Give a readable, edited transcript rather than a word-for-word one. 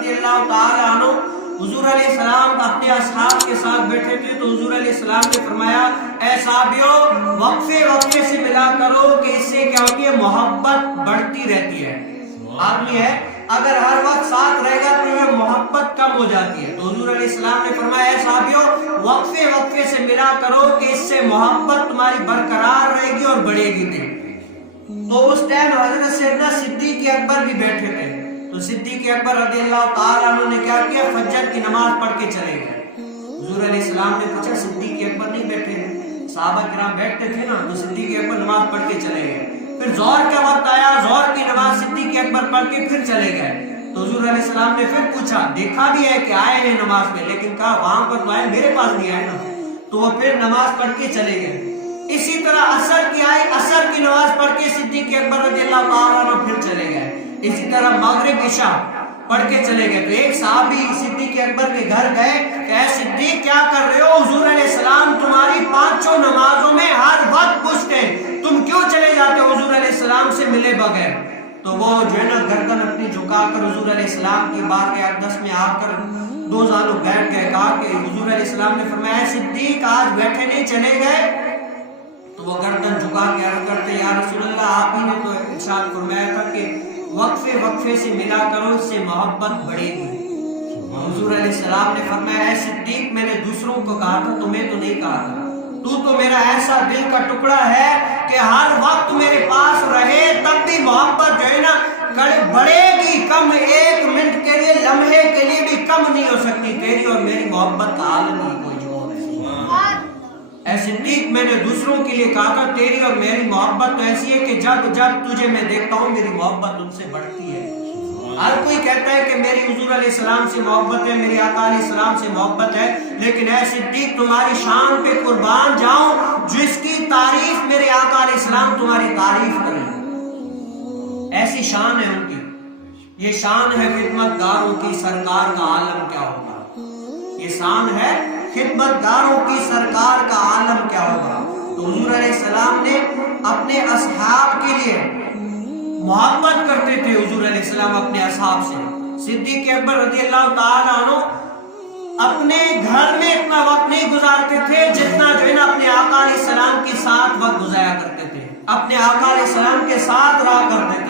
रज़ी अल्लाह ताला अन्हु हुजूर अलैहिस्सलाम अपने असहाब के साथ बैठे थे तो हुजूर अलैहिस्सलाम ने फरमाया, ऐ साहबियों, वक्फे वक्फे से मिला करो कि इससे क्या होती है, मोहब्बत बढ़ती रहती है। आदमी है अगर हर वक्त साथ रहेगा तो ये मोहब्बत कम हो जाती है। तो हुजूर अलैहिस्सलाम ने फरमाया, ऐ साहबियों, वक्फे वक्फे से मिला करो कि इससे मोहब्बत तुम्हारी बरकरार रहेगी और बढ़ेगी। तो उस टाइम हजरत सैयदना सिद्दीक अकबर भी बैठे थे। तो सिद्दीक अकबर रज़ियल्लाहु ताला अन्हु ने क्या किया, फजर की नमाज पढ़ के चले गए। हुजूर अलैहिस्सलाम ने पूछा, सिद्दीक अकबर नहीं बैठे हैं? सहाबा किराम बैठते थे ना। तो सिद्दीक अकबर नमाज पढ़ के चले गए। फिर ज़ोहर का वक्त आया, ज़ोहर की नमाज सिद्दीक अकबर पढ़ के फिर चले गए। तो हुजूर अलैहिस्सलाम ने फिर पूछा, देखा भी है कि आए हैं नमाज में, लेकिन कहा वहां पर तो आए, मेरे पास नहीं आए ना। तो वो फिर नमाज पढ़ के चले गए। इसी तरह असर की आई, असर की नमाज पढ़ के सिद्दीक अकबर रज़ियल्लाहु ताला अन्हु फिर चले गए। इसी तरह मगरिब इशा पढ़ के चले गए। तो एक साहबी सिद्दीक अकबर के घर गए, क्या सिद्दीक क्या कर रहे हो? हुजूर अलैहिस्सलाम तुम्हारी पांचों नमाजों में हर वक्त पूछते हैं, तुम क्यों चले जाते हो हुजूर अलैहिस्सलाम से मिले बगैर? तो वो जो है ना गर्दन अपनी झुकाकर हुजूर अलैहिस्सलाम की बारगाह अक़दस में आकर दो जानो बैठ गए। कहा कि हुजूर अलैहिस्सलाम ने फरमाया, सिद्दीक आज बैठे नहीं चले गए? तो वो गर्दन झुका के अर्ज करते, या रसूलल्लाह, आप ही ने तो इरशाद फरमाया था कि वक्फे वक्फे से मिला करो, इससे मोहब्बत बढ़ेगी। हुजूर अलैहिस्सलाम ने फरमाया, ऐ सिद्दीक, मैंने दूसरों को कहा था, तुम्हें तो नहीं कहा था। तू तो मेरा ऐसा दिल का टुकड़ा है कि हर वक्त मेरे पास रहे तब भी मोहब्बत जो है ना बढ़ेगी, कम एक मिनट के लिए, लम्हे के लिए भी कम नहीं हो सकती। तेरी और मेरी मोहब्बत का आलम ही कोई जो है। ऐसे ठीक मैंने दूसरों के लिए कहा था, तेरी और मेरी मोहब्बत तो ऐसी है कि जब जब तुझे मैं देखता हूँ मेरी मोहब्बत उनसे बढ़ती है। हर कोई कहता है कि मेरी हुजूर अलैहिस्सलाम से मोहब्बत है, मेरी आका अलैहिस्सलाम से मोहब्बत है, लेकिन ऐ सिद्दीक तुम्हारी शान पे कुर्बान जाऊं, जिसकी तारीफ मेरे आका अलैहिस्सलाम तुम्हारी तारीफ करें। ऐसी शान है उनकी। ये शान है खिदमतगारों की, सरकार का आलम क्या होगा। ये शान है खिदमतगारों की, सरकार का आलम क्या होगा। तो हुजूर अलैहिस्सलाम ने अपने असहाब के लिए मोहब्बत करते थे। हुजूर अलैहिस्सलाम अपने असहाब से, सिद्दीक अकबर रज़ियल्लाहु ताला अन्हु अपने घर में इतना वक्त नहीं गुजारते थे जितना जो है ना अपने आका अलैहिस्सलाम के साथ वक्त गुजारा करते थे, अपने आका अलैहिस्सलाम के साथ रहा करते थे।